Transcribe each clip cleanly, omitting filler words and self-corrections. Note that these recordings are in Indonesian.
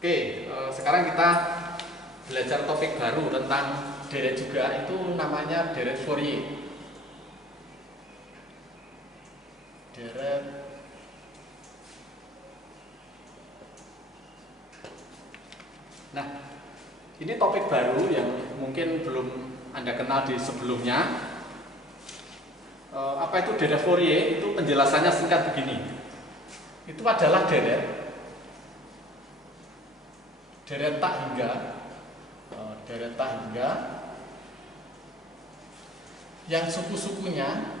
Oke, sekarang kita belajar topik baru tentang deret juga, itu namanya deret Fourier. Deret Nah, ini topik baru yang mungkin belum Anda kenal di sebelumnya. Apa itu deret Fourier? Itu penjelasannya singkat begini. Itu adalah deret tak hingga yang suku-sukunya,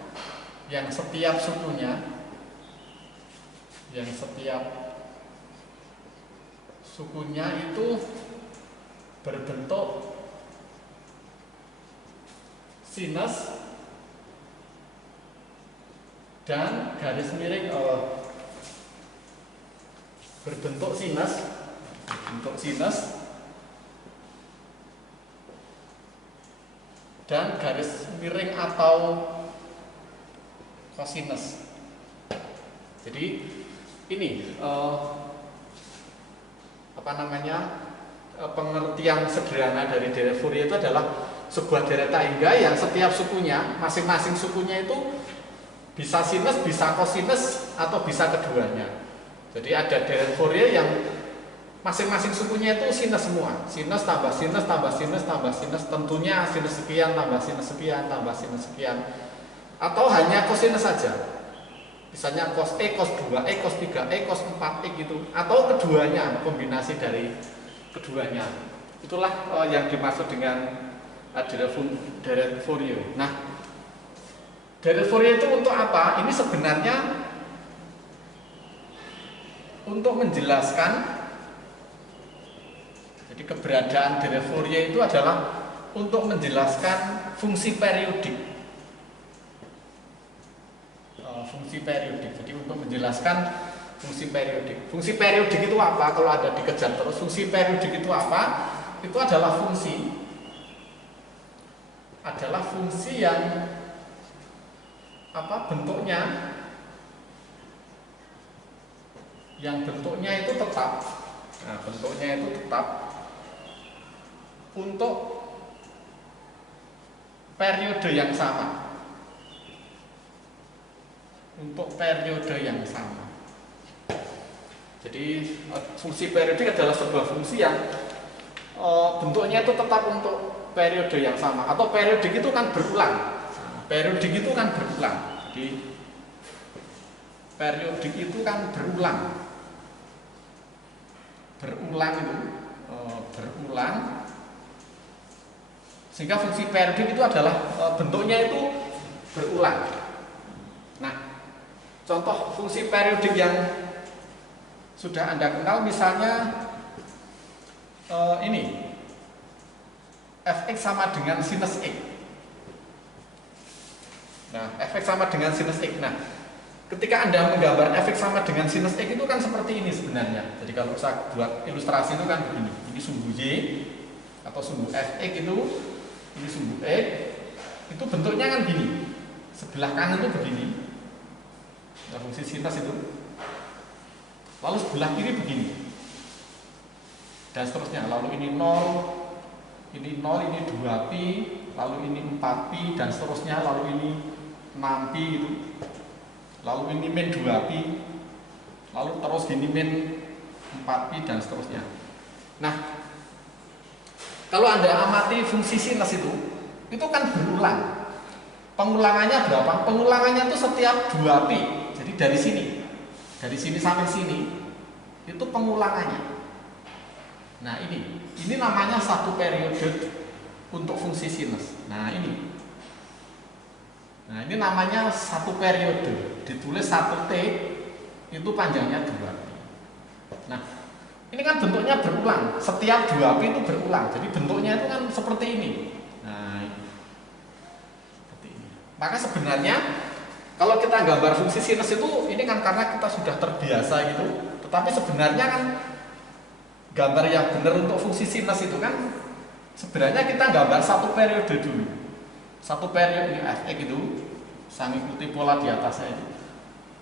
yang setiap sukunya itu berbentuk sinus dan garis miring berbentuk sinus dan garis miring atau kosinus. Jadi ini pengertian sederhana dari deret Fourier itu adalah sebuah deret tak hingga yang setiap sukunya, masing-masing sukunya itu bisa sinus, bisa kosinus, atau bisa keduanya. Jadi ada deret Fourier yang masing-masing sukunya itu sinus semua, sinus tambah sinus tambah sinus tambah sinus, tentunya sinus sekian tambah sinus sekian tambah sinus sekian, atau hanya kosinus saja. Misalnya cos E, cos 2E, cos 3E, cos 4E gitu, atau keduanya, kombinasi dari keduanya. Itulah yang dimaksud dengan deret Fourier. Nah, deret Fourier itu untuk apa? Ini sebenarnya untuk menjelaskan, jadi keberadaan deret Fourier itu adalah untuk menjelaskan fungsi periodik. Jadi untuk menjelaskan fungsi periodik. Fungsi periodik itu apa? Kalau ada dikejar terus, fungsi periodik itu apa? Itu adalah fungsi yang bentuknya, itu tetap. Nah, bentuknya itu tetap untuk periode yang sama. Jadi fungsi periodik adalah sebuah fungsi yang bentuknya itu tetap untuk periode yang sama, atau periodik itu kan berulang. Jadi periodik itu kan berulang sehingga fungsi periodik itu adalah bentuknya itu berulang. Nah, contoh fungsi periodik yang sudah Anda kenal misalnya ini fx sama dengan sinus x. Nah, fx sama dengan sinus x. Nah, ketika Anda menggambar fx sama dengan sinus x itu kan seperti ini sebenarnya. Jadi kalau saya buat ilustrasi itu kan begini. Ini sumbu y atau sumbu fx itu, ini sumbu x. Itu bentuknya kan gini. Sebelah kanan itu begini. Nah, fungsi sinus itu. Lalu sebelah kiri begini. Dan seterusnya. Lalu ini 0, ini 2pi, lalu ini 4pi, dan seterusnya. Lalu ini 6pi gitu. Lalu ini min 2pi, lalu terus gini min 4pi, dan seterusnya. Nah, kalau Anda amati fungsi sinus itu kan berulang. Pengulangannya berapa? Pengulangannya itu setiap 2pi. Jadi dari sini sampai sini itu pengulangannya. Nah, ini namanya satu periode untuk fungsi sinus. Nah, ini namanya satu periode, ditulis 1T, itu panjangnya 2pi. Nah, ini kan bentuknya berulang, setiap 2pi itu berulang, jadi bentuknya itu kan seperti ini. Nah, seperti ini. Maka sebenarnya kalau kita gambar fungsi sinus itu, ini kan karena kita sudah terbiasa gitu, tetapi sebenarnya kan gambar yang benar untuk fungsi sinus itu kan sebenarnya kita gambar satu periode dulu. Satu periode ini fx itu, saya mengikuti pola di atasnya itu.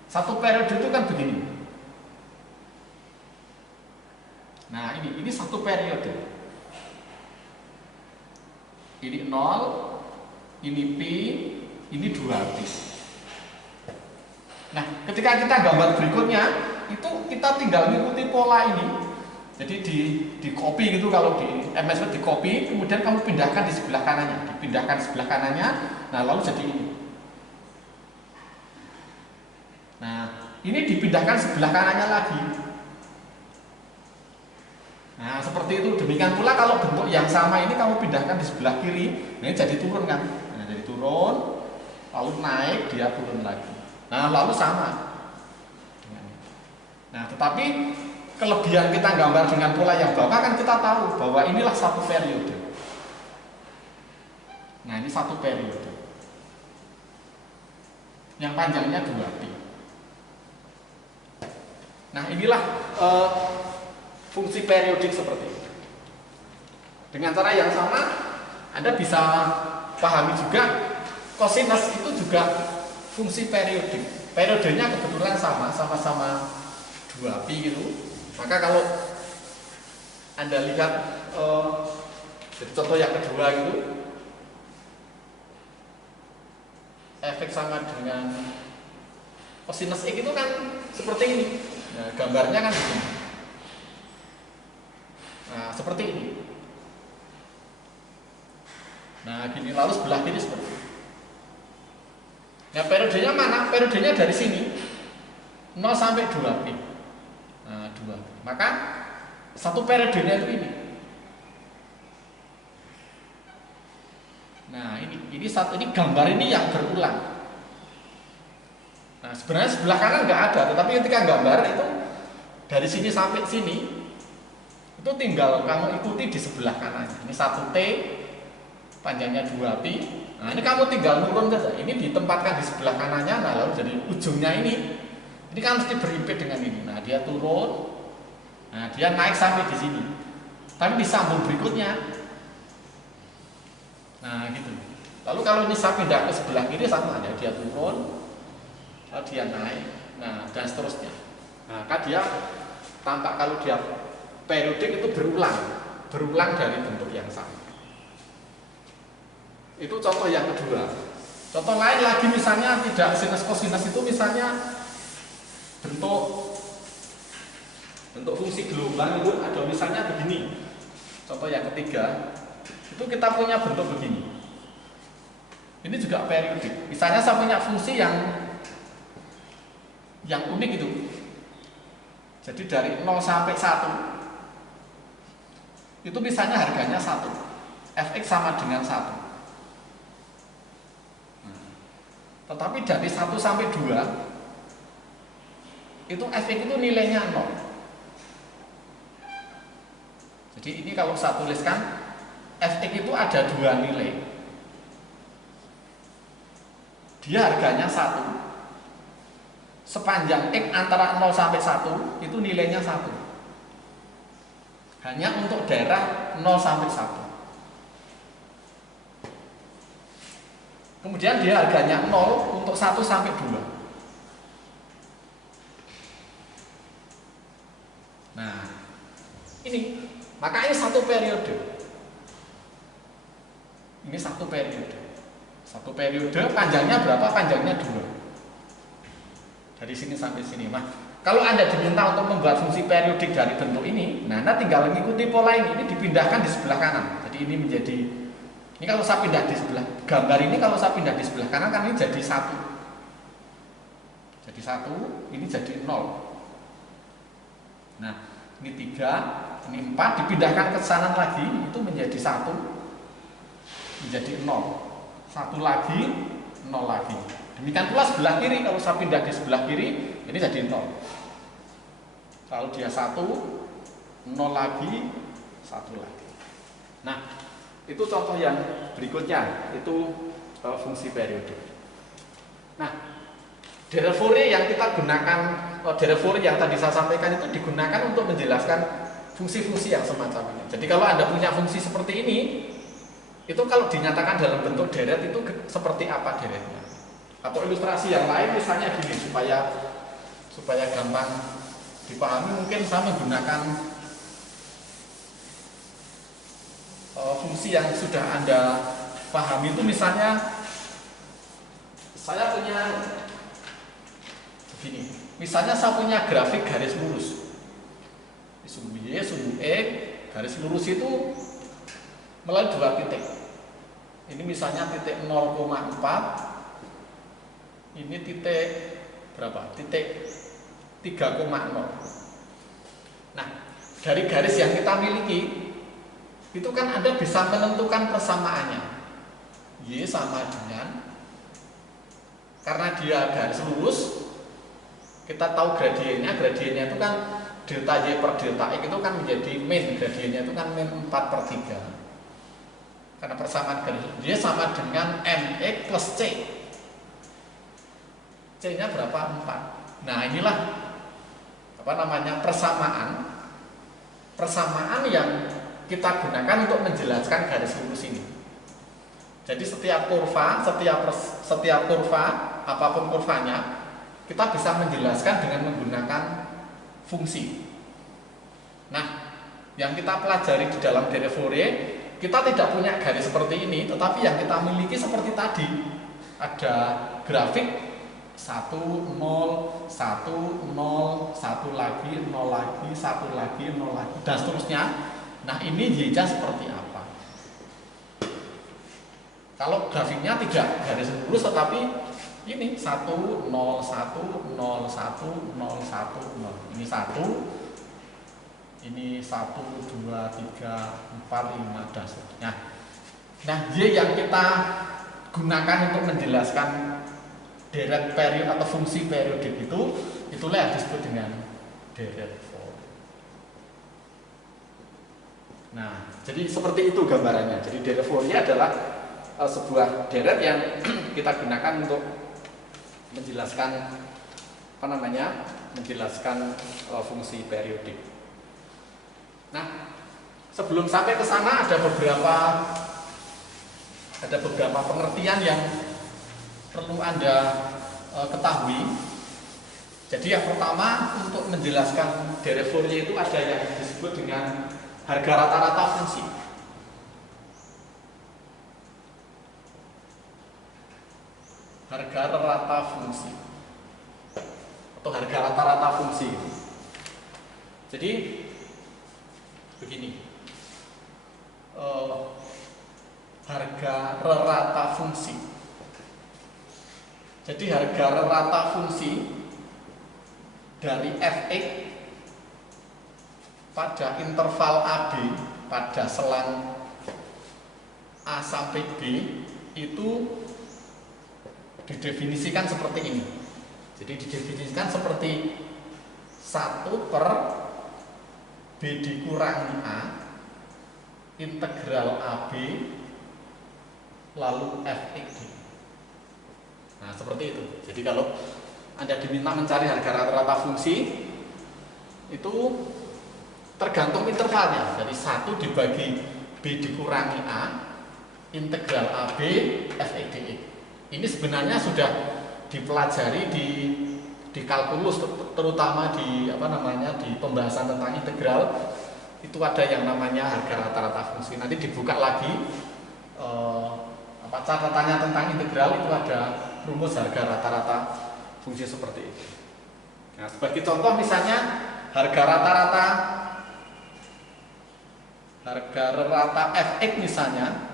Satu periode itu kan begini. Nah, ini satu periode. Ini 0, ini P, ini 2P. Nah, ketika kita gambar berikutnya, itu kita tinggal mengikuti pola ini. Jadi di copy gitu, kalau di MS Word di copy, kemudian kamu pindahkan di sebelah kanannya, dipindahkan sebelah kanannya, nah lalu jadi ini. Nah, ini dipindahkan sebelah kanannya lagi. Nah, seperti itu. Demikian pula kalau bentuk yang sama ini kamu pindahkan di sebelah kiri, nah ini jadi turun kan? Nah, jadi turun, lalu naik, dia turun lagi. Nah, lalu sama. Nah, tetapi kelebihan kita gambar dengan pola yang bawah kan kita tahu bahwa inilah satu periode. Nah, ini satu periode. Yang panjangnya 2Pi. Nah, inilah fungsi periodik seperti itu. Dengan cara yang sama, Anda bisa pahami juga kosinus itu juga fungsi periodik. Periodenya kebetulan sama-sama 2Pi gitu. Maka kalau Anda lihat jadi contoh yang kedua gitu, efek sama dengan kosinus X itu kan seperti ini. Nah, gambarnya kan begini. Nah, seperti ini. Nah, gini, lalu sebelah kiri seperti ini. Nah, periodenya mana? Periodenya dari sini 0 sampai 2Pi. Nah, 2. Maka satu periodenya itu ini. Nah, ini gambar ini yang berulang. Nah, sebenarnya sebelah kanan nggak ada, tetapi ketika gambar itu dari sini sampai sini itu tinggal kamu ikuti di sebelah kanan. Ini 1T, panjangnya 2Pi. Nah, ini kamu tinggal nurun saja. Ini ditempatkan di sebelah kanannya, nah lalu jadi ujungnya ini. Ini kan mesti berimpit dengan ini. Nah, dia turun. Nah, dia naik sampai di sini. Tapi disambung berikutnya. Nah, gitu. Lalu kalau ini saya pindah ke sebelah kiri sama ada, dia turun, lalu dia naik. Nah, dan seterusnya. Nah, kan dia tampak kalau dia periodik itu berulang dari bentuk yang sama. Itu contoh yang kedua. Contoh lain lagi misalnya tidak sinus kosinus itu misalnya bentuk fungsi gelombang itu ada misalnya begini. Contoh yang ketiga itu kita punya bentuk begini. Ini juga periodik. Misalnya saya punya fungsi yang unik itu. Jadi dari 0 sampai 1 itu misalnya harganya 1, fx sama dengan 1. Tetapi dari 1 sampai 2 itu fx itu nilainya 0. Jadi ini kalau saya tuliskan fx itu ada 2 nilai. Dia harganya 1. Sepanjang x antara 0 sampai 1 itu nilainya 1. Hanya untuk daerah 0 sampai 1. Kemudian dia harganya 0 untuk 1 sampai 2. Nah, ini, maka ini satu periode. Ini satu periode. Satu periode panjangnya berapa? Panjangnya 2. Dari sini sampai sini. Nah, kalau Anda diminta untuk membuat fungsi periodik dari bentuk ini, nah Anda tinggal mengikuti pola ini dipindahkan di sebelah kanan. Jadi ini menjadi, ini kalau saya pindah di sebelah, gambar ini kalau saya pindah di sebelah kanan kan ini jadi 1. Jadi 1, ini jadi 0. Nah, ini 3, ini 4, dipindahkan ke kanan lagi, itu menjadi 1, menjadi 0. 1 lagi, 0 lagi. Demikian pula sebelah kiri, kalau saya pindah di sebelah kiri, ini jadi 0. Lalu dia 1, 0 lagi, 1 lagi. Nah, itu contoh yang berikutnya, itu fungsi periodik. Nah, Dere Fourier yang kita gunakan, Dere Fourier yang tadi saya sampaikan itu digunakan untuk menjelaskan fungsi-fungsi yang semacam ini. Jadi kalau Anda punya fungsi seperti ini, itu kalau dinyatakan dalam bentuk deret itu seperti apa deretnya? Atau ilustrasi yang lain misalnya gini, supaya gampang dipahami, mungkin saya menggunakan fungsi yang sudah Anda pahami itu, misalnya saya punya begini, misalnya saya punya grafik garis lurus, sumbu Y, sumbu X, garis lurus itu melalui dua titik. Ini misalnya titik 0,4, ini titik berapa? Titik 3,0. Nah, dari garis yang kita miliki itu kan Anda bisa menentukan persamaannya. Y sama dengan, karena dia garis lurus, kita tahu gradiennya itu kan delta Y per delta X itu kan menjadi min, gradiennya itu kan min 4/3. Karena persamaan garis dia sama dengan MX plus C. C-nya berapa? 4. Nah, inilah persamaan yang kita gunakan untuk menjelaskan garis lurus ini. Jadi setiap kurva, apapun kurvanya, kita bisa menjelaskan dengan menggunakan fungsi. Nah, yang kita pelajari di dalam de Fourier, kita tidak punya garis seperti ini, tetapi yang kita miliki seperti tadi, ada grafik 1, 0, 1, 0, 1 lagi, 0 lagi, 1 lagi, 0 lagi, dan seterusnya. Nah, ini Y-nya seperti apa? Kalau grafiknya tidak garis lurus, tetapi ini 1, 0, 1, 0, 1, 0, 1, 0. Ini 1, ini 1, 2, 3, 4, 5, dan seterusnya. Nah, Y yang kita gunakan untuk menjelaskan deret periode atau fungsi periodik itulah yang disebut dengan deret Fourier. Nah, jadi seperti itu gambarannya. Jadi deret Fourier adalah sebuah deret yang kita gunakan untuk menjelaskan menjelaskan fungsi periodik. Nah, sebelum sampai ke sana ada beberapa pengertian yang perlu Anda ketahui. Jadi yang pertama, untuk menjelaskan deret Fourier itu ada yang disebut dengan harga rata-rata fungsi. Harga rata fungsi atau harga rata-rata fungsi. Jadi begini, harga rata fungsi. Jadi harga rata fungsi dari fx pada interval AB pada selang A sampai B itu didefinisikan seperti ini. Jadi didefinisikan seperti 1 per B dikurangi A integral AB lalu fx. Nah, seperti itu. Jadi kalau Anda diminta mencari harga rata-rata fungsi, itu tergantung intervalnya. Jadi 1 dibagi B dikurangi A integral AB fx dx. Ini sebenarnya sudah dipelajari di kalkulus, terutama di di pembahasan tentang integral. Itu ada yang namanya harga rata-rata fungsi. Nanti dibuka lagi catatannya tentang integral, itu ada rumus harga rata-rata fungsi seperti itu. Nah, sebagai contoh misalnya harga rata fx misalnya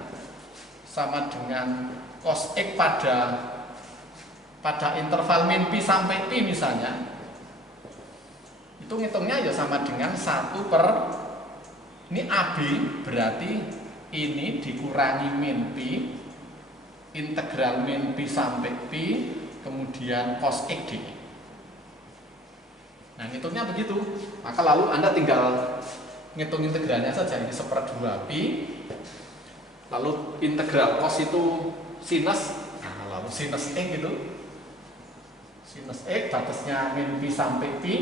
sama dengan cos x pada interval min pi sampai pi misalnya, itu ngitungnya ya sama dengan 1 per ini AB, berarti ini dikurangi min pi integral min pi sampai pi kemudian cos x dx. Nah, ngitungnya begitu. Maka lalu Anda tinggal ngitung integralnya saja, ini 1/2 pi. Lalu integral cos itu sinus. Nah, lalu sinus x gitu. Sinus x batasnya min pi sampai pi.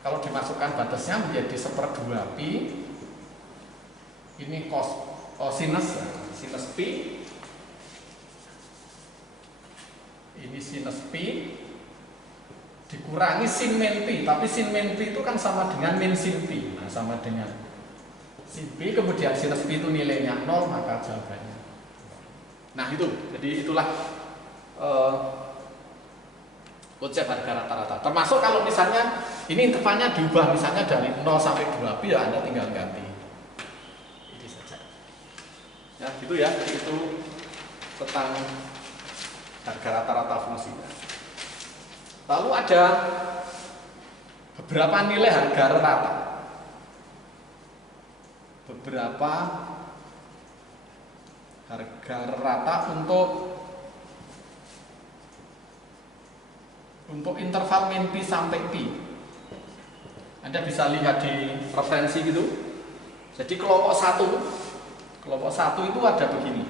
Kalau dimasukkan batasnya menjadi 1/2 pi. Ini sinus pi. Ini sinus pi dikurangi sin min pi, tapi sin min pi itu kan sama dengan min sin pi. Nah, sama dengan sin pi, kemudian sinus pi itu nilainya 0, maka jawabannya. Nah itu, jadi itulah konsep harga rata-rata. Termasuk kalau misalnya ini intervalnya diubah misalnya dari 0 sampai 2pi, ya Anda tinggal ganti. Ini saja. Ya gitu ya, jadi itu tentang harga rata-rata fungsi. Lalu ada beberapa nilai harga rata. Beberapa harga rata untuk interval min pi sampai pi. Anda bisa lihat di referensi gitu. Jadi kelompok 1 itu ada begini.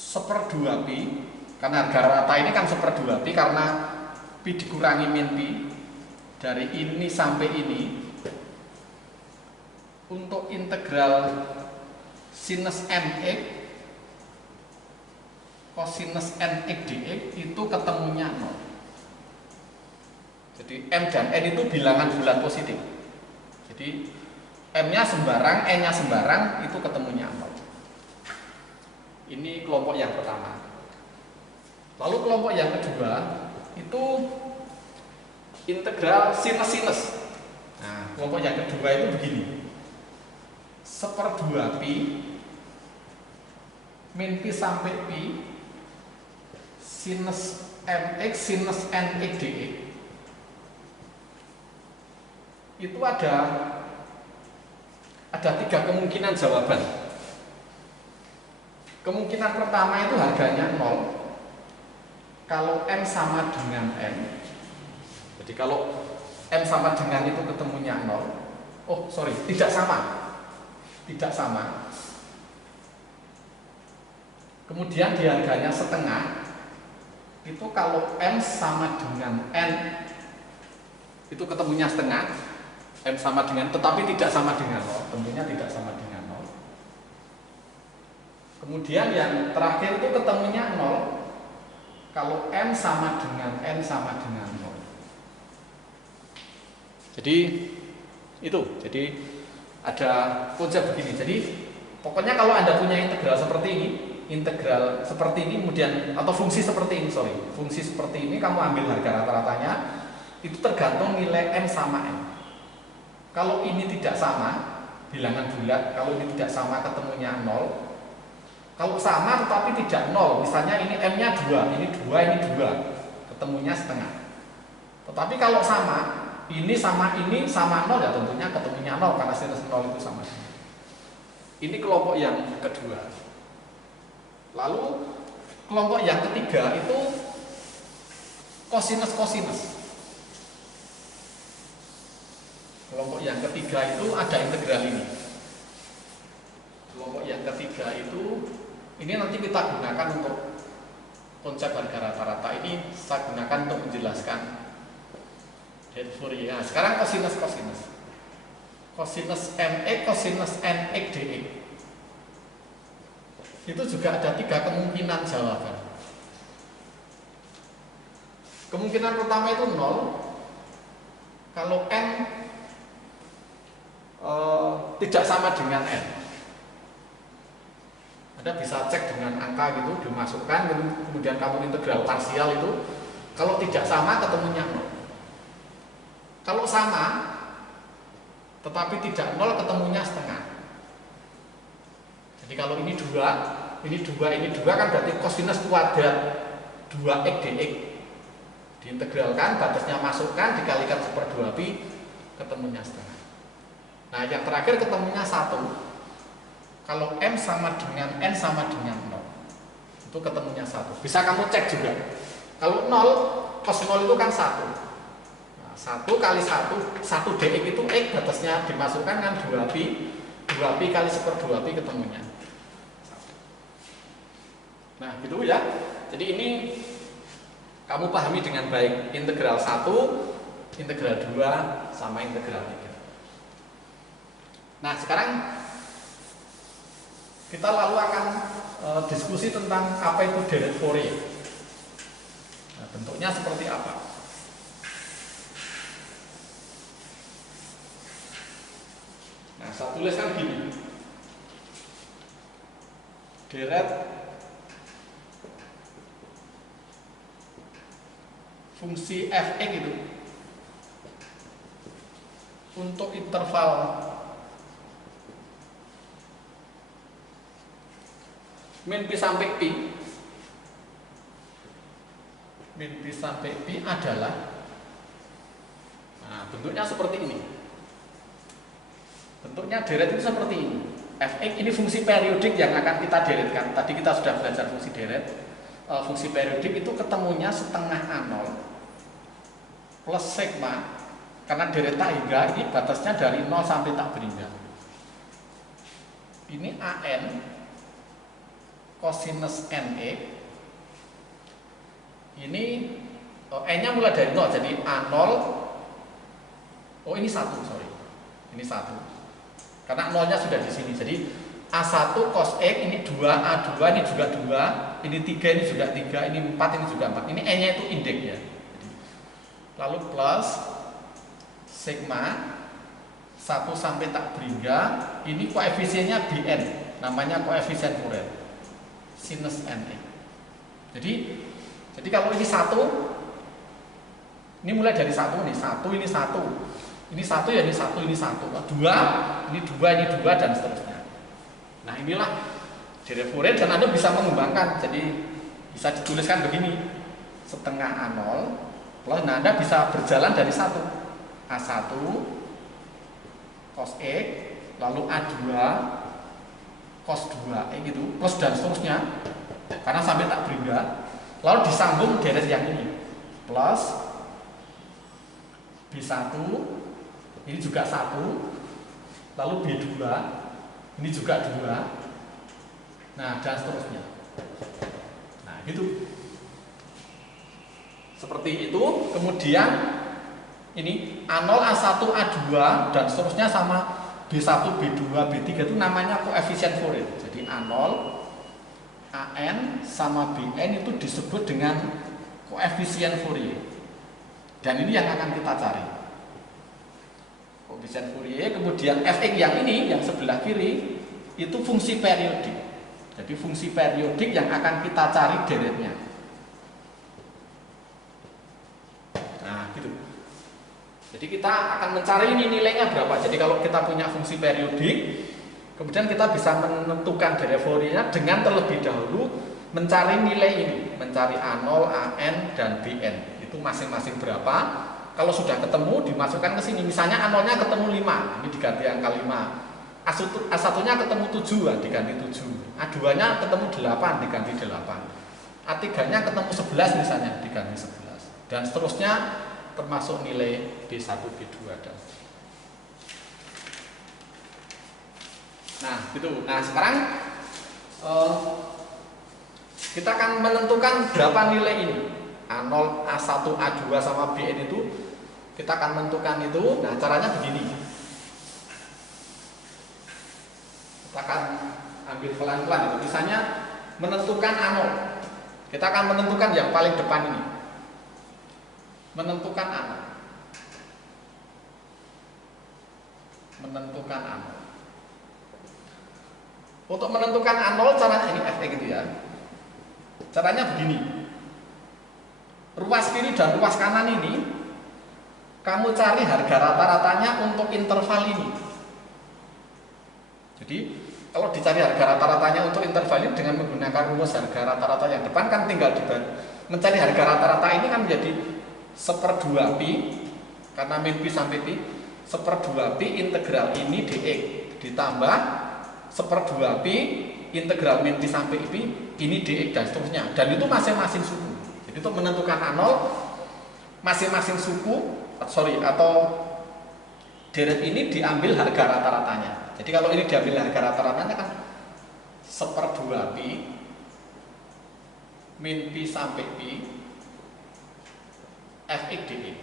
1/2 pi, karena harga rata ini kan 1/2 pi karena pi dikurangi min pi dari ini sampai ini. Untuk integral sinus nx cosinus nx dx itu ketemunya 0. Jadi m dan n itu bilangan bulan positif. Jadi m-nya sembarang, n-nya sembarang, itu ketemunya 0. Ini kelompok yang pertama. Lalu kelompok yang kedua itu integral sinus-sinus. Nah, kelompok yang kedua itu begini. 1/2 pi min pi sampai pi sinus mx sinus nx dx itu ada 3 kemungkinan jawaban. Kemungkinan pertama itu harganya 0 kalau m sama dengan n. Jadi kalau m sama dengan itu ketemunya 0. Oh sorry, tidak sama. Kemudian di harganya setengah itu kalau m sama dengan n itu ketemunya setengah, m sama dengan tetapi tidak sama dengan 0, tentunya tidak sama dengan 0. Kemudian yang terakhir itu ketemunya 0 kalau m sama dengan n sama dengan 0. Jadi itu, jadi ada konsep begini. Jadi pokoknya kalau Anda punya integral seperti ini, kemudian atau fungsi seperti ini, fungsi seperti ini, kamu ambil harga rata-ratanya, itu tergantung nilai m sama n. Kalau ini tidak sama, bilangan bulat, kalau ini tidak sama ketemunya 0. Kalau sama tetapi tidak 0, misalnya ini m-nya 2, ini 2, ketemunya setengah. Tetapi kalau sama, ini sama 0 ya tentunya ketemunya 0 karena sinus 0 itu sama. Ini kelompok yang kedua. Lalu kelompok yang ketiga itu kosinus. Kelompok yang ketiga itu ada integral ini. Kelompok yang ketiga itu ini nanti kita gunakan untuk konsep harga rata-rata ini, saya gunakan untuk menjelaskan Fourier. Nah, sekarang kosinus mx cosinus nx dx itu juga ada 3 kemungkinan jawaban. Kemungkinan pertama itu 0 kalau n tidak sama dengan n. Anda bisa cek dengan angka gitu, dimasukkan, kemudian kamu integral parsial itu, kalau tidak sama ketemunya 0. Kalau sama tetapi tidak 0 ketemunya setengah. Jadi kalau ini 2 kan berarti kosinus kuadrat 2x dx. Diintegralkan, batasnya masukkan, dikalikan 1/2 pi, ketemunya setengah. Nah yang terakhir ketemunya 1. Kalau m sama dengan n sama dengan 0, itu ketemunya 1. Bisa kamu cek juga. Kalau 0, cos 0 itu kan 1. 1 kali 1 dx itu x, batasnya dimasukkan kan 2pi kali 1/2 pi ketemunya 1. Nah gitu ya. Jadi ini kamu pahami dengan baik integral 1, integral 2, sama integral 3. Nah sekarang kita lalu akan diskusi tentang apa itu deret Fourier. Nah, bentuknya seperti apa? Nah, saya tuliskan gini. Deret fungsi fx itu untuk interval min pi sampai pi, min pi sampai pi adalah, nah, bentuknya seperti ini. Bentuknya deret itu seperti ini. Fx ini fungsi periodik yang akan kita deretkan. Tadi kita sudah belajar fungsi deret. Fungsi periodik itu ketemunya setengah A0 plus sigma, karena deret tak hingga ini batasnya dari 0 sampai tak berhingga. Ini AN cosinus NE. Ini N-nya mulai dari 0, jadi A0. Oh, ini 1, sorry. Ini 1. Karena nolnya sudah di sini. Jadi A1 cos X ini 2, A2 ini juga 2, ini 3, ini juga 3, ini 4, ini juga 4. Ini N-nya itu indeksnya. Lalu plus sigma 1 sampai tak berhingga, ini koefisiennya Bn, namanya koefisien Fourier sinus NE. Jadi kalau ini 1, ini mulai dari 1 nih, 1 ini 1. Ini 1 ya, ini 1, ini 1. 2, ini 2, ini 2 dan seterusnya. Nah, inilah deret Fourier dan Anda bisa mengembangkan. Jadi bisa dituliskan begini. Setengah A0 plus, nah, Anda bisa berjalan dari 1. A1 cos X, lalu A2 cos 2 gitu, plus dan seterusnya. Karena sampai tak berhingga. Lalu disambung deret yang ini. Plus B1 ini juga 1, lalu B2 ini juga 2, nah, dan seterusnya. Nah, gitu. Seperti itu. Kemudian ini A0, A1, A2 dan seterusnya sama B1, B2, B3 itu namanya koefisien Fourier. Jadi A0, AN sama BN itu disebut dengan koefisien Fourier. Dan ini yang akan kita cari. Koefisien Fourier. Kemudian Fx yang ini, yang sebelah kiri, itu fungsi periodik. Jadi fungsi periodik yang akan kita cari deretnya. Nah, gitu. Jadi kita akan mencari ini nilainya berapa. Jadi kalau kita punya fungsi periodik, kemudian kita bisa menentukan deret Fouriernya dengan terlebih dahulu mencari nilai ini, mencari A0, AN, dan BN. Itu masing-masing berapa. Kalau sudah ketemu, dimasukkan ke sini. Misalnya A0-nya ketemu 5, ini diganti angka 5. A1-nya ketemu 7, diganti 7. A2-nya ketemu 8, diganti 8. A3-nya ketemu 11 misalnya, diganti 11. Dan seterusnya termasuk nilai B1, B2 dan. Nah, gitu. Nah, sekarang kita akan menentukan berapa nilai ini. A0, A1, A2 sama BN itu kita akan menentukan itu. Nah, caranya begini. Kita akan ambil pelan-pelan. Misalnya menentukan A0. Kita akan menentukan yang paling depan ini. Menentukan A0. Menentukan A0. Untuk menentukan A0 caranya ini Fx gitu ya. Caranya begini. Ruas kiri dan ruas kanan ini kamu cari harga rata-ratanya untuk interval ini. Jadi kalau dicari harga rata-ratanya untuk interval ini dengan menggunakan rumus harga rata-rata yang depan kan tinggal mencari harga rata-rata ini kan menjadi 1/2 pi, karena min pi sampai pi, 1/2 pi integral ini dx ditambah 1/2 pi integral min pi sampai pi ini dx dan seterusnya. Dan itu masing-masing suku. Jadi untuk menentukan A0 masing-masing suku atau deret ini diambil harga rata-ratanya. Jadi kalau ini diambil harga rata-ratanya kan 1/2 pi min pi sampai pi Fx dx.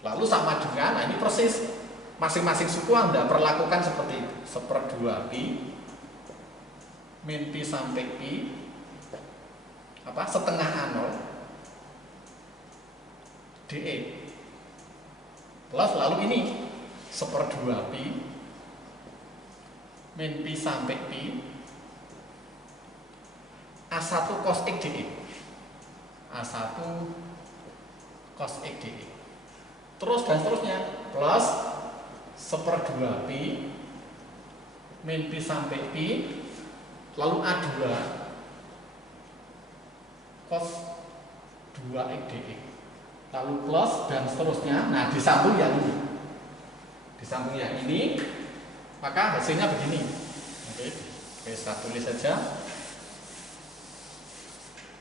Lalu sama dengan, nah ini persis masing-masing suku Anda perlakukan seperti itu. 1/2 pi min pi sampai pi setengah A0 dx plus lalu ini 1/2 pi min pi sampai pi A1 cos X dx. A1 cos X dx. Terus dan seterusnya plus 1/2 pi min pi sampai pi lalu A2 cos 2X dx. Lalu plus dan seterusnya. Nah, disambung yang ini. Disambung yang ini, maka hasilnya begini. Oke, saya tulis saja.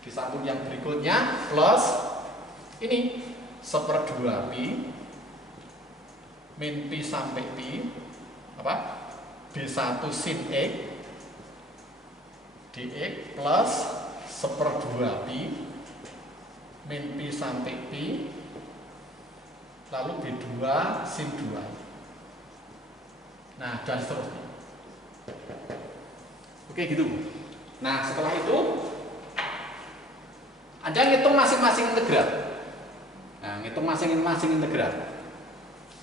Disambung yang berikutnya plus ini 1/2 pi min pi sampai pi apa B1 sin X dx plus 1/2 pi min pi sampai pi lalu B2 sin 2. Nah, dan seterusnya. Oke, gitu. Nah, setelah itu Anda ngitung masing-masing integral. Nah, ngitung masing-masing integral.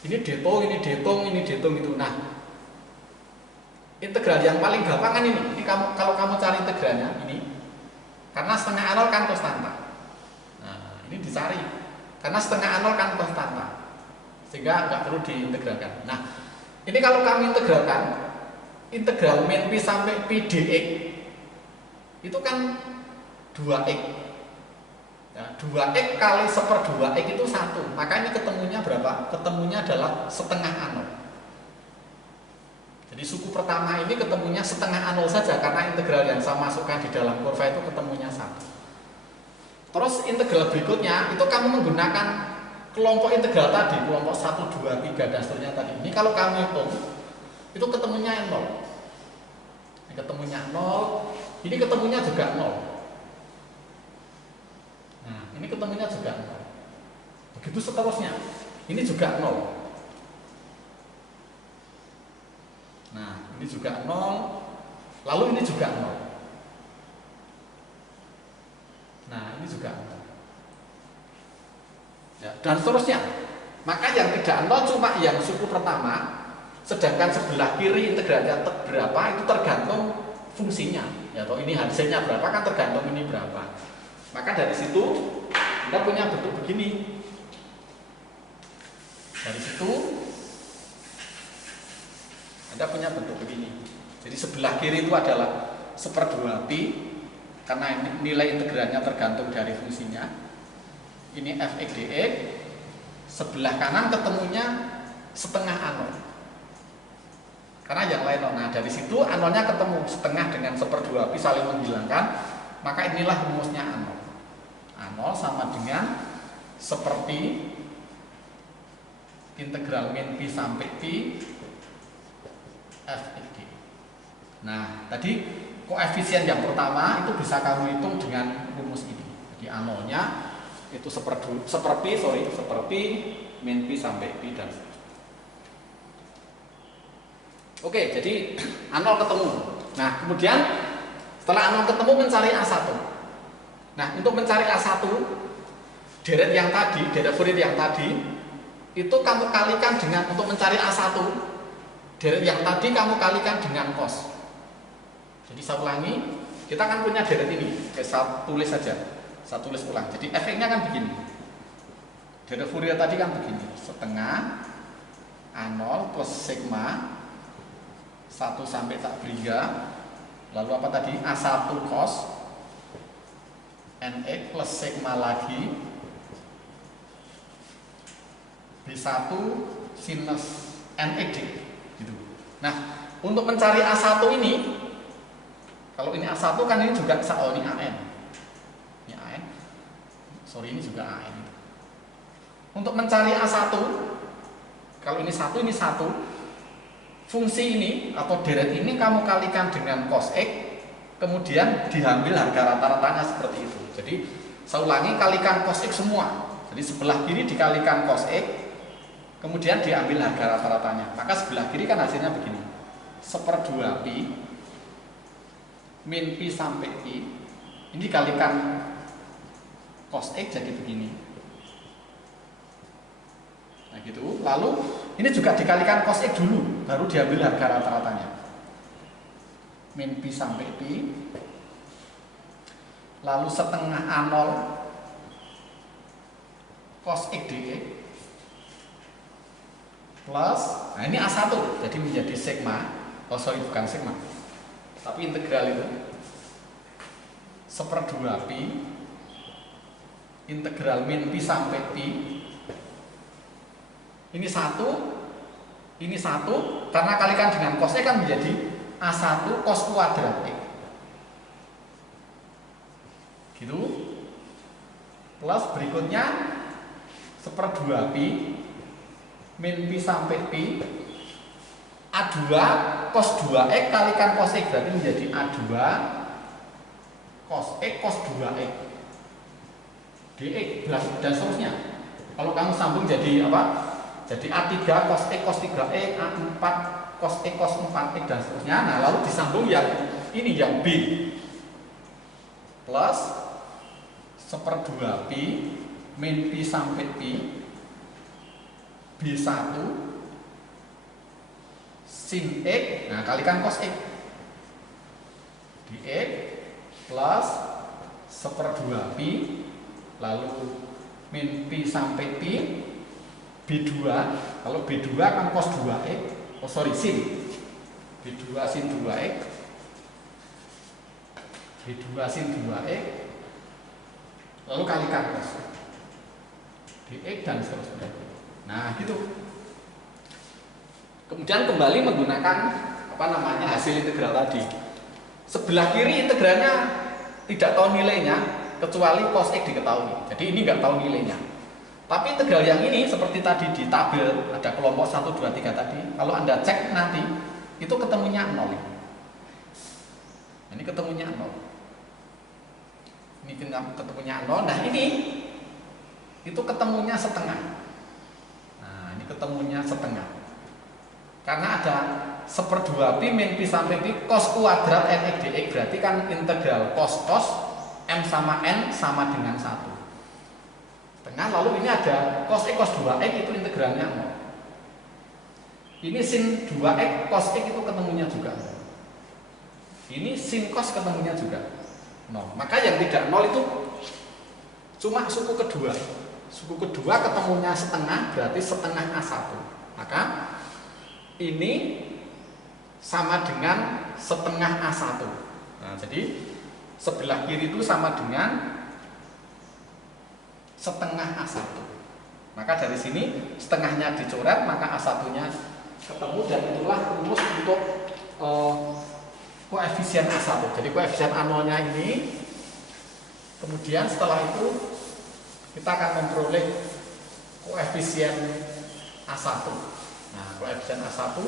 Ini dihitung, ini dihitung, ini dihitung itu. Nah, integral yang paling gampang kan ini. Ini kalau kamu cari integralnya ini, karena setengah A0 kan konstanta. Nah, ini dicari. Karena setengah A0 kan konstanta, sehingga nggak perlu diintegralkan. Nah, ini kalau kami integralkan, integral min pi sampai pi dx itu kan 2x. Nah, 2x kali 1/2x itu 1. Maka ini ketemunya berapa? Ketemunya adalah setengah A0. Jadi suku pertama ini ketemunya setengah A0 saja, karena integral yang saya masukkan di dalam kurva itu ketemunya 1. Terus integral berikutnya itu kamu menggunakan kelompok integral tadi, kelompok 1, 2, 3 dan seterusnya tadi. Ini kalau kamu hitung itu ketemunya 0. Ini ketemunya 0, ini ketemunya juga 0. Nah, ini ketemunya juga 0. Begitu seterusnya. Ini juga 0. Nah, ini juga 0. Lalu ini juga 0. Nah, ini juga 0. Ya, dan seterusnya. Maka yang tidak 0 cuma yang suku pertama. Sedangkan sebelah kiri integralnya berapa itu tergantung fungsinya. Ya, atau ini hasilnya berapa kan tergantung ini berapa. Maka dari situ Anda punya bentuk begini. Dari situ Anda punya bentuk begini. Jadi sebelah kiri itu adalah 1/2 pi, karena nilai integralnya tergantung dari fungsinya. Ini fx dx. Sebelah kanan ketemunya setengah A0. Karena yang lain 0. Nah, dari situ A0-nya ketemu setengah dengan 1/2 pi saling menghilangkan. Maka inilah rumusnya A0. A0 sama dengan seperti integral min pi sampai pi fx dx. Nah, tadi koefisien yang pertama itu bisa kamu hitung dengan rumus ini. Jadi A0-nya itu seperti min pi sampai pi dan oke, jadi A0 ketemu. Nah, kemudian setelah A0 ketemu mencari A1. Nah, untuk mencari A1, deret yang tadi, deret Fourier yang tadi, itu kamu kalikan dengan, untuk mencari A1, deret yang tadi kamu kalikan dengan cos. Jadi saya ulangi, kita kan punya deret ini, saya tulis saja, saya tulis ulang. Jadi efeknya kan begini. Deret Fourier tadi kan begini, setengah A0 plus sigma 1 sampai tak beriga, lalu apa tadi? A1 cos NX plus sigma lagi B1 sinus NX gitu. Nah, untuk mencari A1 ini, kalau ini A1 kan ini juga, oh ini AN. Ini AN. Sorry, ini juga AN. Untuk mencari A1, kalau ini 1, ini 1. Fungsi ini atau deret ini kamu kalikan dengan cos X, kemudian diambil harga rata-ratanya seperti itu. Jadi saya ulangi, kalikan cos X semua. Jadi sebelah kiri dikalikan cos X, kemudian diambil harga rata-ratanya. Maka sebelah kiri kan hasilnya begini, 1/2 pi min pi sampai pi, ini dikalikan cos X jadi begini. Nah gitu. Lalu ini juga dikalikan cos X dulu, baru diambil harga rata-ratanya. min pi sampai pi, lalu setengah A0 cos X dx plus, nah ini A1 jadi menjadi sigma, oh sorry bukan sigma tapi integral itu 1/2 pi integral min pi sampai pi, ini satu karena kalikan dengan cos X kan menjadi A1 cos kuadrat X gitu, plus berikutnya 1/2 pi min pi sampai pi A2 cos 2x kalikan cos X berarti menjadi A2 cos X cos 2x dx dan seterusnya. Kalau kamu sambung jadi apa? Jadi A3 cos X cos 3x, A4 cos X cos 4x dan seterusnya. Nah, lalu disambung yang ini yang B plus 1/2 pi min pi sampai pi B1 sin X, nah kalikan cos X dx plus 1/2 pi lalu min pi sampai pi B2, kalau B2 kan cos 2x, oh sorry sin B2 sin 2x B2 sin 2x lalu kalikan cos dx dan seterusnya. Nah gitu. Kemudian kembali menggunakan apa namanya hasil integral tadi. Sebelah kiri integralnya tidak tahu nilainya kecuali cos X diketahui. Jadi ini nggak tahu nilainya. Tapi integral yang ini seperti tadi di tabel ada kelompok 1, 2, 3 tadi. Kalau Anda cek nanti itu ketemunya 0. Ini ketemunya 0. Ini ketemunya 0. Nah ini itu ketemunya setengah. Ketemunya setengah karena ada 1/2 pi min pi sampai pi cos kuadrat n x dx berarti kan integral cos m sama n sama dengan 1 setengah, lalu ini ada cos x cos 2x itu integralnya 0, ini sin 2x cos x itu ketemunya juga 0, ini sin cos ketemunya juga 0, maka yang tidak 0 itu cuma suku kedua. Suku kedua ketemunya setengah berarti setengah A1. Maka ini sama dengan setengah A1. Nah, jadi sebelah kiri itu sama dengan setengah A1. Maka dari sini setengahnya dicoret, maka A1-nya ketemu dan itulah rumus untuk koefisien A1. Jadi koefisien A0-nya ini, kemudian setelah itu kita akan memperoleh koefisien A1. Nah, koefisien A1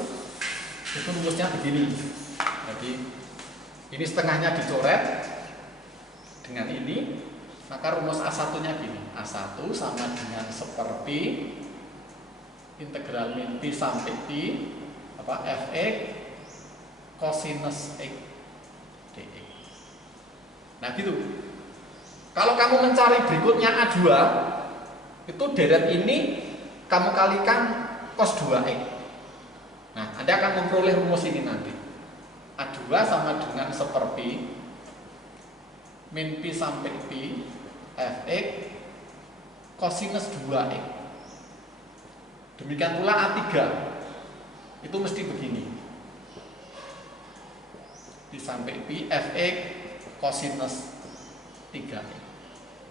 itu rumusnya begini. Jadi ini setengahnya dicoret dengan ini, maka rumus A1-nya gini. A1 sama dengan 1/pi integral min pi sampai pi apa fx cosinus x dx. Nah, gitu. Kalau kamu mencari berikutnya A2, itu deret ini kamu kalikan cos 2x. Nah, Anda akan memperoleh rumus ini nanti. A2 sama dengan 1/pi min pi sampai pi fx cosinus 2x. Demikian pula A3. Itu mesti begini. Pi sampai pi fx cosinus 3x.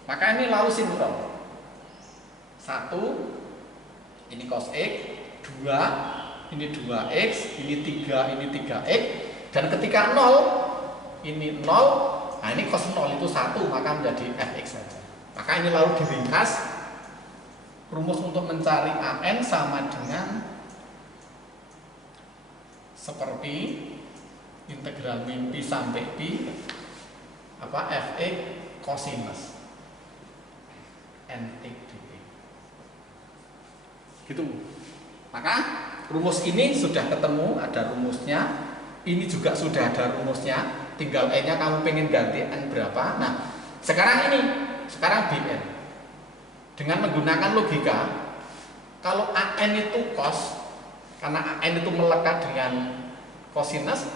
Maka ini lalu sinkron. 1 ini cos X, 2 ini 2x, ini 3, ini 3x, dan ketika 0 ini 0, nah ini cos 0 itu 1, maka menjadi fx saja. Maka ini lalu diringkas, rumus untuk mencari an sama dengan 1/pi integral min pi sampai pi apa fx cosinus n x dx. Gitu. Maka rumus ini sudah ketemu, ada rumusnya. Ini juga sudah ada rumusnya. Tinggal n-nya kamu pengen ganti n berapa. Nah, sekarang bn. Dengan menggunakan logika, kalau an itu cos, karena an itu melekat dengan cosinus,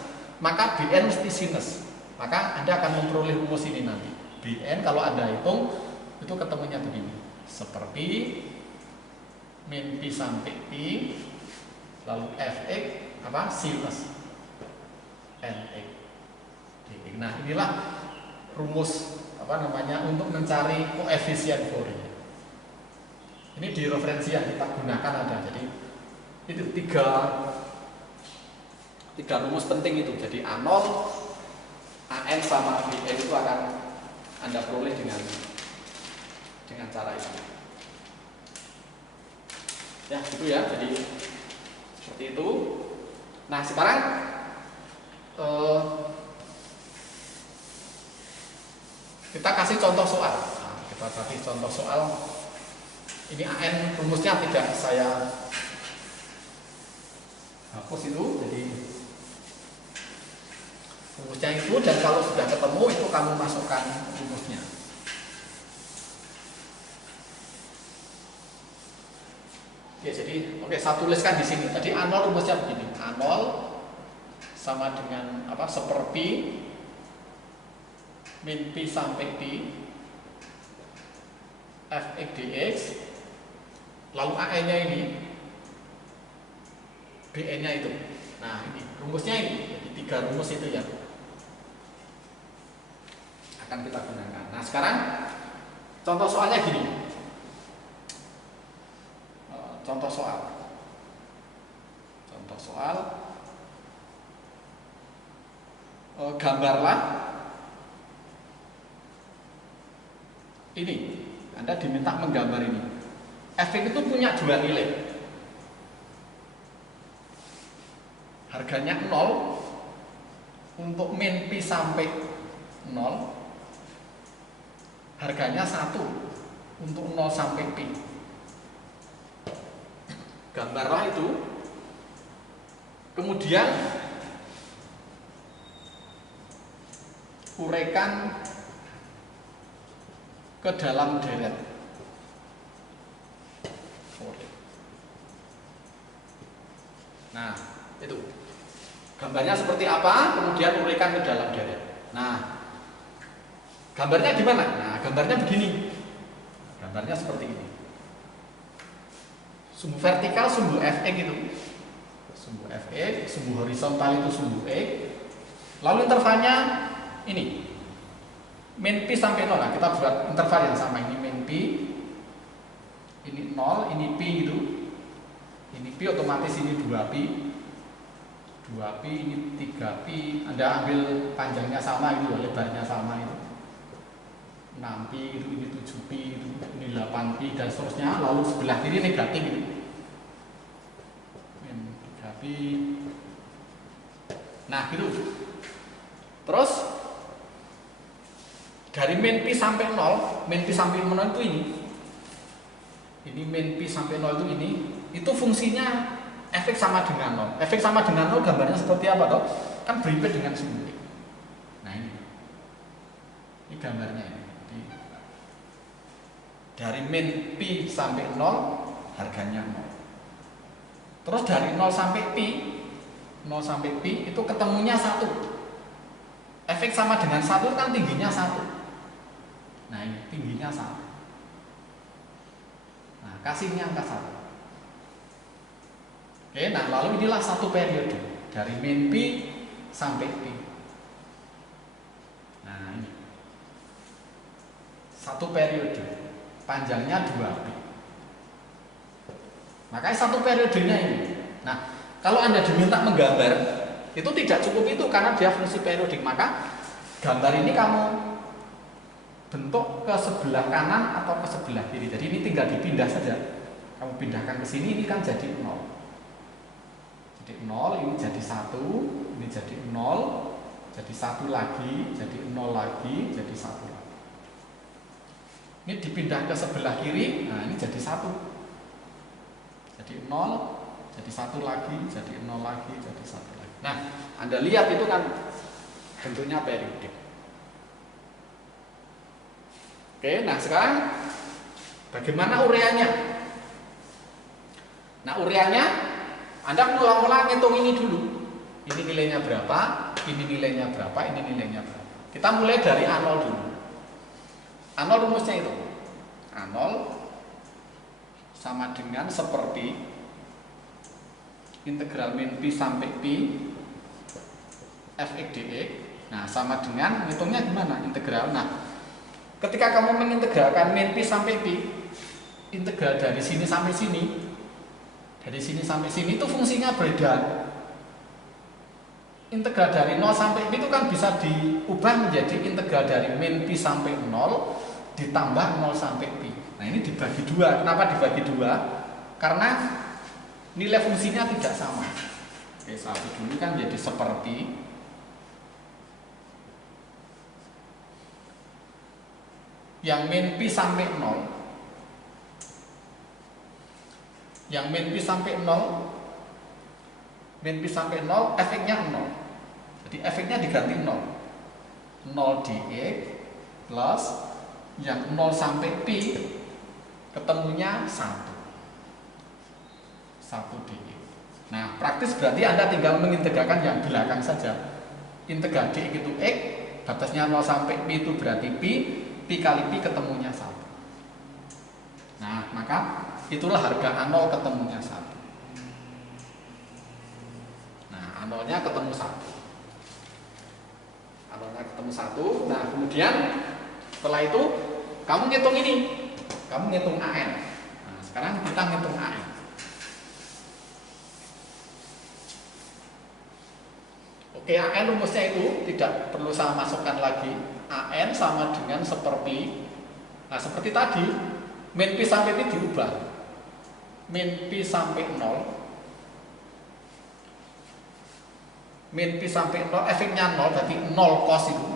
maka Bn mesti sinus. Maka Anda akan memperoleh rumus ini nanti. Bn kalau Anda hitung itu ketemunya begini. Seperti min pi sampai pi lalu fx apa sinus nx dx. Nah, inilah rumus apa namanya untuk mencari koefisien Fourier. Ini di referensi yang kita gunakan ada. Jadi itu tiga rumus penting itu. Jadi A0, AN sama BN itu akan Anda peroleh dengan cara itu. Ya, gitu ya. Jadi seperti itu. Nah, sekarang kita kasih contoh soal. Nah, kita kasih contoh soal. Ini AN rumusnya tidak saya hapus itu. Jadi rumusnya itu, dan kalau sudah ketemu itu kamu masukkan rumusnya. Oke, jadi saya tuliskan di sini. Tadi A0 rumusnya begini. A0 sama dengan apa? Seperti min pi sampai pi fx dx, lalu AN-nya ini, BN-nya itu. Nah, ini rumusnya ini. Jadi 3 rumus itu ya akan kita gunakan. Nah, sekarang contoh soalnya gini. Contoh soal gambarlah ini. Anda diminta menggambar ini. Fx itu punya 2 nilai. Harganya 0 untuk min pi sampai 0. Harganya 1 untuk 0 sampai pi. Gambarlah itu. Kemudian uraikan ke dalam deret. Nah, itu gambarnya seperti apa, kemudian uraikan ke dalam deret. Nah, gambarnya gimana? Nah, gambarnya begini. Gambarnya seperti ini. Sumbu vertikal sumbu fx itu. Sumbu fx, sumbu horizontal itu sumbu x. Lalu intervalnya ini. Min pi sampai 0. Nah, kita buat interval yang sama. Ini min pi. Ini 0, ini pi itu. Ini pi otomatis ini 2pi. 2pi ini 3pi. Anda ambil panjangnya sama itu, lebarnya sama itu. 6pi itu, ini 7pi itu, ini 8pi dan seterusnya. Lalu sebelah kiri negatif itu. Min 3pi. Nah, gitu. Terus dari min pi sampai 0, min pi sampai 0 itu ini. Ini min pi sampai 0 itu ini. Itu fungsinya fx sama dengan 0. Fx sama dengan 0 gambarnya seperti apa toh? Kan berimpit dengan sumbu x. Nah, ini. Ini gambarnya ini. Jadi, dari min pi sampai 0 harganya 0. Terus dari 0 sampai pi, 0 sampai pi itu ketemunya 1. Fx sama dengan 1 kan tingginya 1. Nah, ini tingginya 1. Nah, kasihnya angka 1. Oke, nah lalu inilah satu periode dari min pi sampai pi. Nah, ini satu periode, panjangnya 2pi. Makanya satu periodenya ini. Nah, kalau Anda diminta menggambar, itu tidak cukup itu karena dia fungsi periodik. Maka gambar ini kamu bentuk ke sebelah kanan atau ke sebelah kiri. Jadi ini tinggal dipindah saja. Kamu pindahkan ke sini, ini kan jadi 0. Jadi 0, ini jadi 1, ini jadi 0, jadi 1 lagi, jadi 0 lagi, jadi 1 lagi. Ini dipindah ke sebelah kiri, nah ini jadi 1. Jadi 0, jadi 1 lagi, jadi 0 lagi, jadi 1 lagi. Nah, Anda lihat itu kan bentuknya periodik. Oke, nah sekarang bagaimana uraiannya? Nah, uraiannya Anda mula-mula ngitung ini dulu. Ini nilainya berapa? ini nilainya berapa, ini nilainya berapa. Kita mulai dari A0 dulu. A0 rumusnya itu A0 sama dengan seperti integral min pi sampai pi fx dx. Nah, sama dengan ngitungnya gimana? Integral. Nah, ketika kamu mengintegralkan min pi sampai pi, integral dari sini sampai sini, dari sini sampai sini itu fungsinya beda. Integral dari 0 sampai pi itu kan bisa diubah menjadi integral dari min pi sampai 0 ditambah 0 sampai pi. Nah, ini dibagi dua. Kenapa dibagi dua? Karena nilai fungsinya tidak sama. Oke, satu dulu kan jadi seperti yang min pi sampai 0. Yang min pi sampai 0, min pi sampai 0, efeknya 0. Jadi efeknya diganti 0. 0 dx plus yang 0 sampai pi ketemunya 1. 1 dx. Nah, praktis berarti Anda tinggal mengintegralkan yang belakang saja. Integral dx itu x, batasnya 0 sampai pi itu berarti pi kali pi ketemunya 1. Nah, maka itulah harga A0 ketemunya 1. Nah, A0-nya ketemu 1. A0-nya ketemu 1. Nah, kemudian setelah itu kamu ngitung ini. Kamu ngitung AN. Nah, sekarang kita ngitung AN. Oke, AN rumusnya itu tidak perlu saya masukkan lagi. AN sama dengan seperti, nah seperti tadi, min pi sampai pi diubah. Min pi sampai 0, min pi sampai 0, efeknya 0, berarti 0 cos itu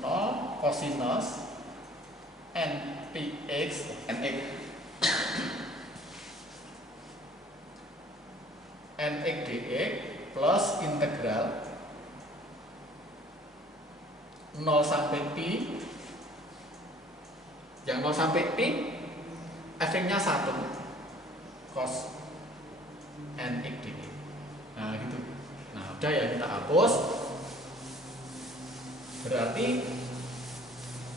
0 cosinus npx nx nx dx plus integral 0 sampai pi, yang 0 sampai pi efeknya 1 cos nx dx. Nah, gitu. Nah, udah ya, kita hapus. Berarti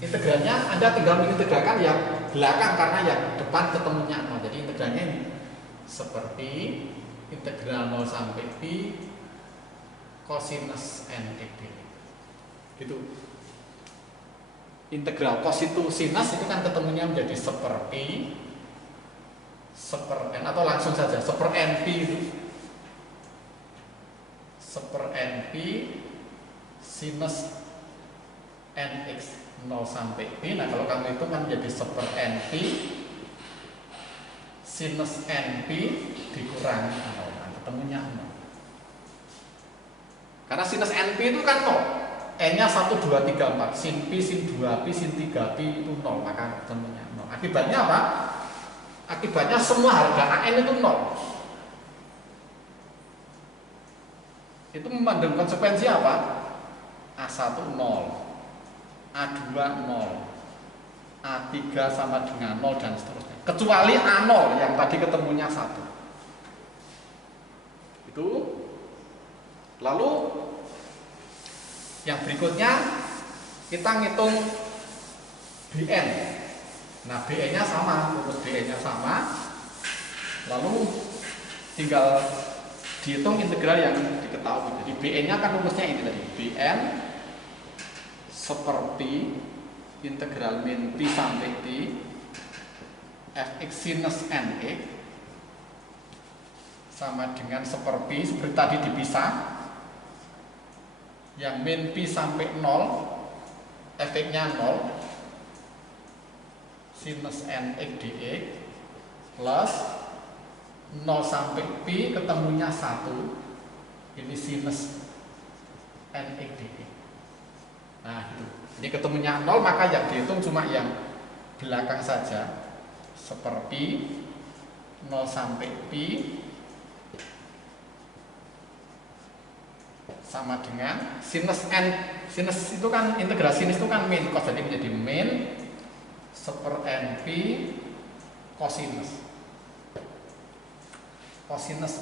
integralnya Anda tinggal mengintegralkan yang belakang karena yang depan ketemunya 0. Jadi integralnya ini seperti integral 0 sampai pi cosinus nx dx. Gitu. Integral cos itu sinus itu kan ketemunya menjadi seperti seper n, atau langsung saja seper np itu seper np sinus nx 0 sampai pi. Nah, kalau kamu itu kan jadi seper np sinus np dikurangi 0. Nah, ketemunya 0. Karena sinus np itu kan 0. N-nya 1, 2, 3, 4. Sin pi, sin 2pi, sin 3pi itu 0. Maka ketemunya 0. Akibatnya apa? Akibatnya semua harga AN itu 0. Itu mengandung konsekuensi apa? A1 0, A2 0, A3 sama dengan 0 dan seterusnya. Kecuali A0 yang tadi ketemunya 1. Itu. Lalu yang berikutnya kita ngitung Bn. Nah, Bn-nya sama, rumus Bn-nya sama. Lalu tinggal dihitung integral yang diketahui. Jadi Bn-nya kan rumusnya ini tadi. Bn seperti integral min pi sampai t fx sinus nx sama dengan seperti tadi dipisah. Yang min pi sampai 0 efeknya 0 sinus nx dx plus 0 sampai pi ketemunya 1 ini sinus nx dx. Nah, itu. Jadi ketemunya 0, maka yang dihitung cuma yang belakang saja. Seperti 0 sampai pi sama dengan sinus n. Sinus itu kan integral sinus itu kan min cos, jadi menjadi min seper np cosinus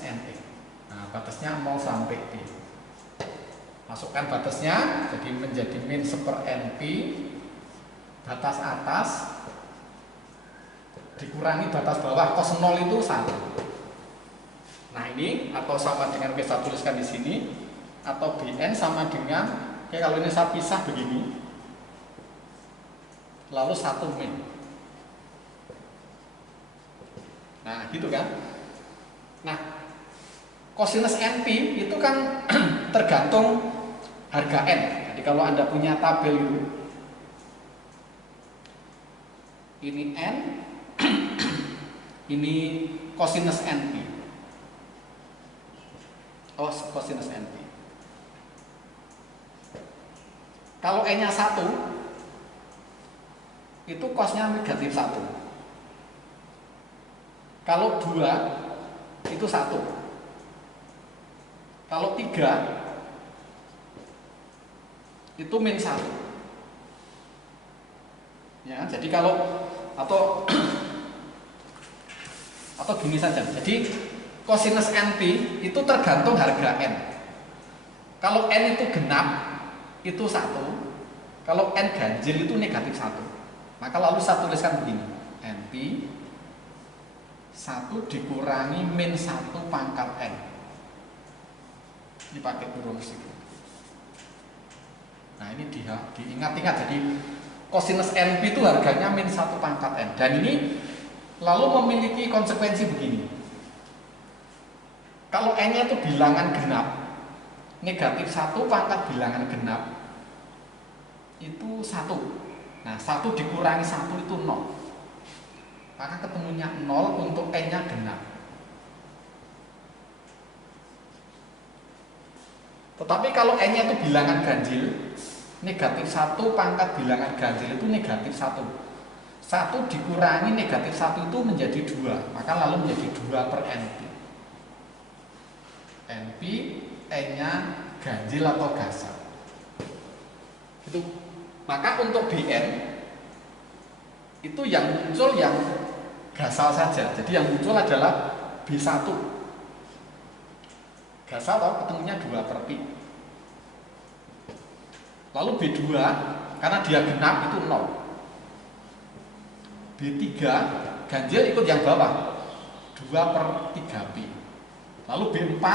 nx. Nah, batasnya 0 sampai pi. Masukkan batasnya, jadi menjadi min 1/np, batas atas dikurangi batas bawah, cos 0 itu 1. Nah ini, atau sama dengan saya tuliskan di sini, atau Bn sama dengan, oke, kalau ini saya pisah begini, lalu 1 min. Nah gitu kan. Nah kosinus NP itu kan tergantung harga N. Jadi kalau Anda punya tabel itu, ini N, ini kosinus NP. Oh, kosinus NP. Kalau N-nya 1, itu cosnya negatif 1. Kalau 2, itu 1. Kalau 3, itu min 1. Ya, jadi kalau atau gini saja. Jadi kosinus NP itu tergantung harga N. Kalau N itu genap, itu 1. Kalau N ganjil itu negatif 1. Maka lalu saya tuliskan begini, NP 1 dikurangi min 1 pangkat N. Ini pakai rumus itu. Nah ini diingat-ingat, jadi kosinus NP itu harganya min 1 pangkat N. Dan ini lalu memiliki konsekuensi begini. Kalau N-nya itu bilangan genap, negatif 1 pangkat bilangan genap itu 1. Nah 1 dikurangi 1 itu 0. Maka ketemunya 0 untuk N-nya genap. Tetapi kalau N-nya itu bilangan ganjil, negatif 1 pangkat bilangan ganjil itu negatif 1. 1 dikurangi negatif 1 itu menjadi 2. Maka lalu menjadi 2/NP. NP, N-nya ganjil atau gasal. Itu. Maka untuk Bn itu yang muncul yang gasal saja. Jadi yang muncul adalah B1. Gasal atau ketemunya 2/P. Lalu B2 karena dia genap itu 0. B3 ganjil ikut yang bawah 2/3P. Lalu B4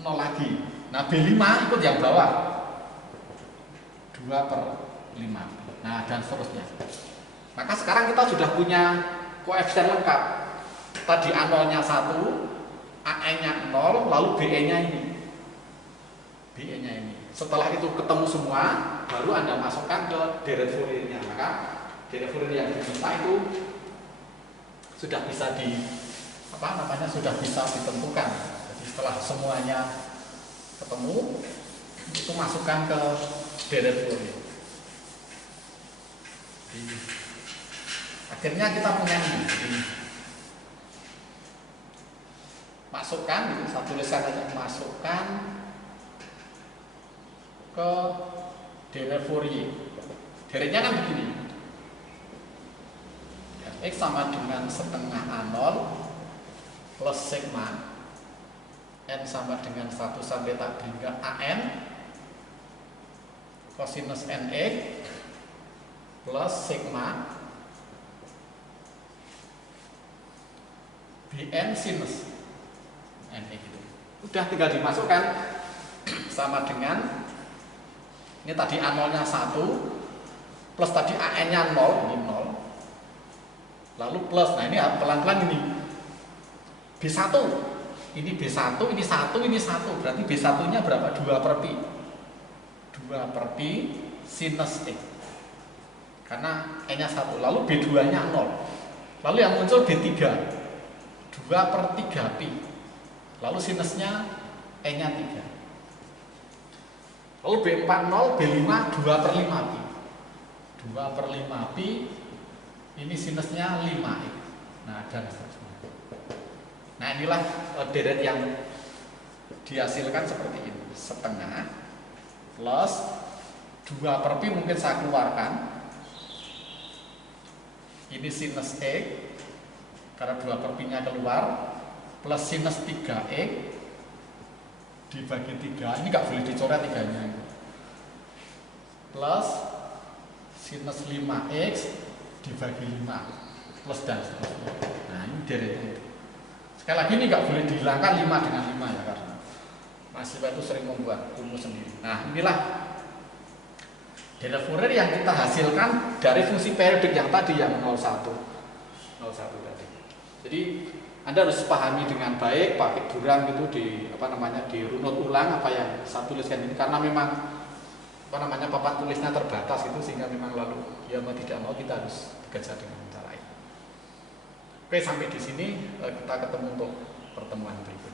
0 lagi. Nah B5 ikut yang bawah 2/5P. Nah dan seterusnya. Maka sekarang kita sudah punya koefisien lengkap. Tadi A0-nya 1, AN-nya 0, lalu BE-nya ini. BE-nya ini. Setelah itu ketemu semua, baru Anda masukkan ke deret Fourier-nya. Maka deret Fourier yang diminta itu sudah bisa sudah bisa ditentukan. Jadi setelah semuanya ketemu, itu masukkan ke deret Fourier. Jadi, akhirnya kita punya ini. Jadi, masukkan, saya tuliskan aja, masukkan ke deret Fourier. Deretnya kan begini. X sama dengan setengah A0 plus sigma N sama dengan 1 sampai tak hingga AN kosinus NX plus sigma Bn sinus NX itu. Udah tinggal dimasukkan sama dengan ini tadi A0-nya 1 plus tadi AN-nya 0, ini 0. Lalu plus, nah ini pelan-pelan ini B1, ini B1, ini 1, ini 1. Berarti B1-nya berapa? 2/P. 2/P sinus X. Karena N-nya 1. Lalu B2-nya 0. Lalu yang muncul B3, 2/3P. Lalu sinusnya N-nya 3. Lalu B4 0, B5 2/5P. 2/5P, ini sinusnya 5X. Nah, dan seterusnya. Nah, inilah deret yang dihasilkan seperti ini. Setengah plus 2/P mungkin saya keluarkan. Ini sinus X karena 2/P-nya keluar plus sinus 3X dibagi 3, ini nggak boleh dicoret 3-nya, plus sinus 5x dibagi 5 plus dan seterusnya. Nah ini deretnya. Sekali lagi ini nggak boleh dihilangkan 5 dengan 5 ya, karena mahasiswa itu sering membuat rumus sendiri. Nah inilah deret Fourier yang kita hasilkan dari fungsi periodik yang tadi, yang 01 tadi. Jadi Anda harus pahami dengan baik, pakai buram gitu di runut ulang apa yang saya tuliskan ini, karena memang papan tulisnya terbatas gitu, sehingga memang lalu ya mau tidak mau kita harus bekerja dengan cara ini. Oke, sampai di sini kita ketemu untuk pertemuan berikutnya.